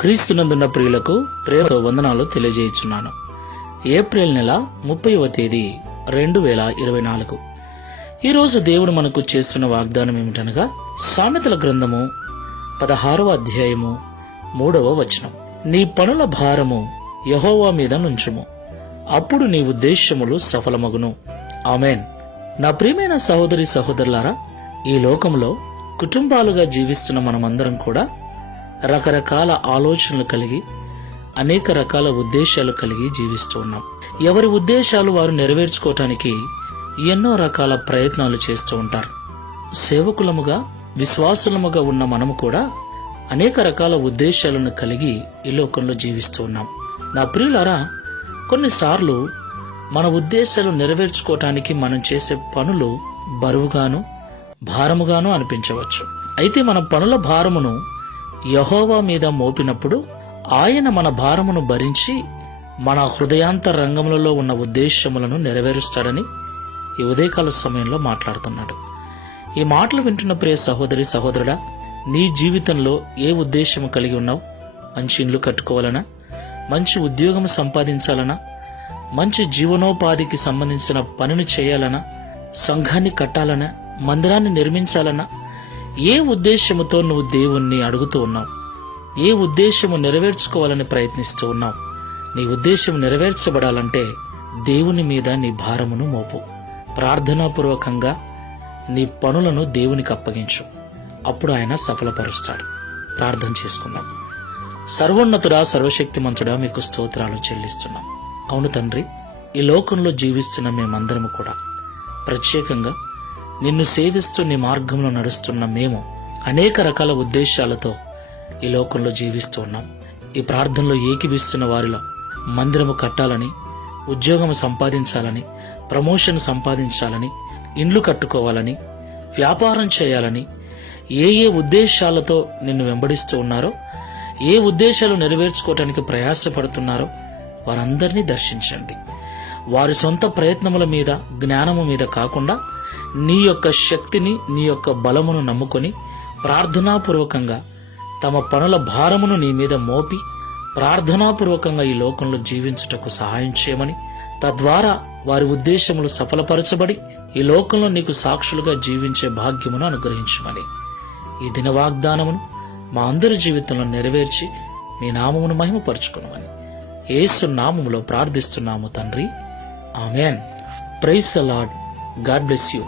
క్రీస్తునందున్న ప్రియులకు ప్రేమతో వందనాలు తెలియజేయుచున్నాను. ఏప్రిల్ నెల 30వ తేదీ 2024. ఈరోజు దేవుడు మనకు చేస్తున్న వాగ్దానం ఏమిటనగా సామెతల గ్రంథము 16వ అధ్యాయము 3వ వచనం. నీ పనుల భారము యెహోవా మీద నుంచుము, అప్పుడు నీ ఉద్దేశ్యములు సఫలమగును. ఆమేన్. నా ప్రియమైన సహోదరి సహోదరులారా, ఈ లోకంలో కుటుంబాలుగా జీవిస్తున్న మనమందరం కూడా రకరకాల ఆలోచనలు కలిగి అనేక రకాల ఉద్దేశాలు కలిగి జీవిస్తూ ఉన్నాం. ఎవరి ఉద్దేశాలు వారు నెరవేర్చుకోవటానికి ఎన్నో రకాల ప్రయత్నాలు చేస్తూ ఉంటారు. సేవకులముగా విశ్వాసులముగా ఉన్న మనము కూడా అనేక రకాల ఉద్దేశాలను కలిగి ఈ లోకంలో జీవిస్తూ ఉన్నాం. నా ప్రియులారా, కొన్నిసార్లు మన ఉద్దేశాలు నెరవేర్చుకోవటానికి మనం చేసే పనులు బరువుగాను భారముగాను అనిపించవచ్చు. అయితే మన పనుల భారమును యెహోవా మీద మోపినప్పుడు ఆయన మన భారమును భరించి మన హృదయాంతరంగములలో ఉన్న ఉద్దేశములను నెరవేరుస్తాడని ఈ ఉదయకాల సమయంలో మాట్లాడుతున్నాడు. ఈ మాటలు వింటున్న ప్రియ సహోదరి సహోదరుడా, నీ జీవితంలో ఏ ఉద్దేశము కలిగి ఉన్నావు? మంచి ఇల్లు కట్టుకోవాలనా, మంచి ఉద్యోగం సంపాదించాలనా, మంచి జీవనోపాధికి సంబంధించిన పనిని చేయాలనా, సంఘాన్ని కట్టాలనా, మందిరాన్ని నిర్మించాలనా? ఏ ఉద్దేశముతో నువ్వు దేవుణ్ణి అడుగుతూ ఉన్నావు? ఏ ఉద్దేశము నెరవేర్చుకోవాలని ప్రయత్నిస్తూ ఉన్నావు? నీ ఉద్దేశం నెరవేర్చబడాలంటే దేవుని మీద నీ భారమును మోపు. ప్రార్థనాపూర్వకంగా నీ పనులను దేవునికి అప్పగించు. అప్పుడు ఆయన సఫలపరుస్తాడు. ప్రార్థన చేసుకుందాం. సర్వోన్నతుడా, సర్వశక్తిమంతుడా, మీకు స్తోత్రాలు చెల్లిస్తున్నాం. అవును తండ్రి, ఈ లోకంలో జీవిస్తున్న మేమందరము కూడా, ప్రత్యేకంగా నిన్ను సేవిస్తూ నీ మార్గంలో నడుస్తున్న మేము అనేక రకాల ఉద్దేశాలతో ఈ లోకంలో జీవిస్తూ ఉన్నాం. ఈ ప్రార్థనలో ఏకీభిస్తున్న వారిలో మందిరము కట్టాలని, ఉద్యోగం సంపాదించాలని, ప్రమోషన్ సంపాదించాలని, ఇండ్లు కట్టుకోవాలని, వ్యాపారం చేయాలని, ఏ ఏ ఉద్దేశాలతో నిన్ను వెంబడిస్తూ ఉన్నారో, ఏ ఉద్దేశాలు నెరవేర్చుకోవటానికి ప్రయాసపడుతున్నారో వారందరినీ దర్శించండి. వారి సొంత ప్రయత్నముల మీద, జ్ఞానము మీద కాకుండా నీ యొక్క శక్తిని, నీ యొక్క బలమును నమ్ముకొని ప్రార్థనాపూర్వకంగా తమ పనుల భారమును నీ మీద మోపి ప్రార్థనాపూర్వకంగా ఈ లోకంలో జీవించుటకు సహాయం చేయమని, తద్వారా వారి ఉద్దేశములు సఫలపరచబడి ఈ లోకంలో నీకు సాక్షులుగా జీవించే భాగ్యమును అనుగ్రహించమని, ఈ దిన వాగ్దానమును మా అందరి జీవితంలో నెరవేర్చి మీ నామమును మహిమపరచుకునమని యేసు నామములో ప్రార్థిస్తున్నాము తండ్రి. ఆమేన్. Praise the Lord. God bless you.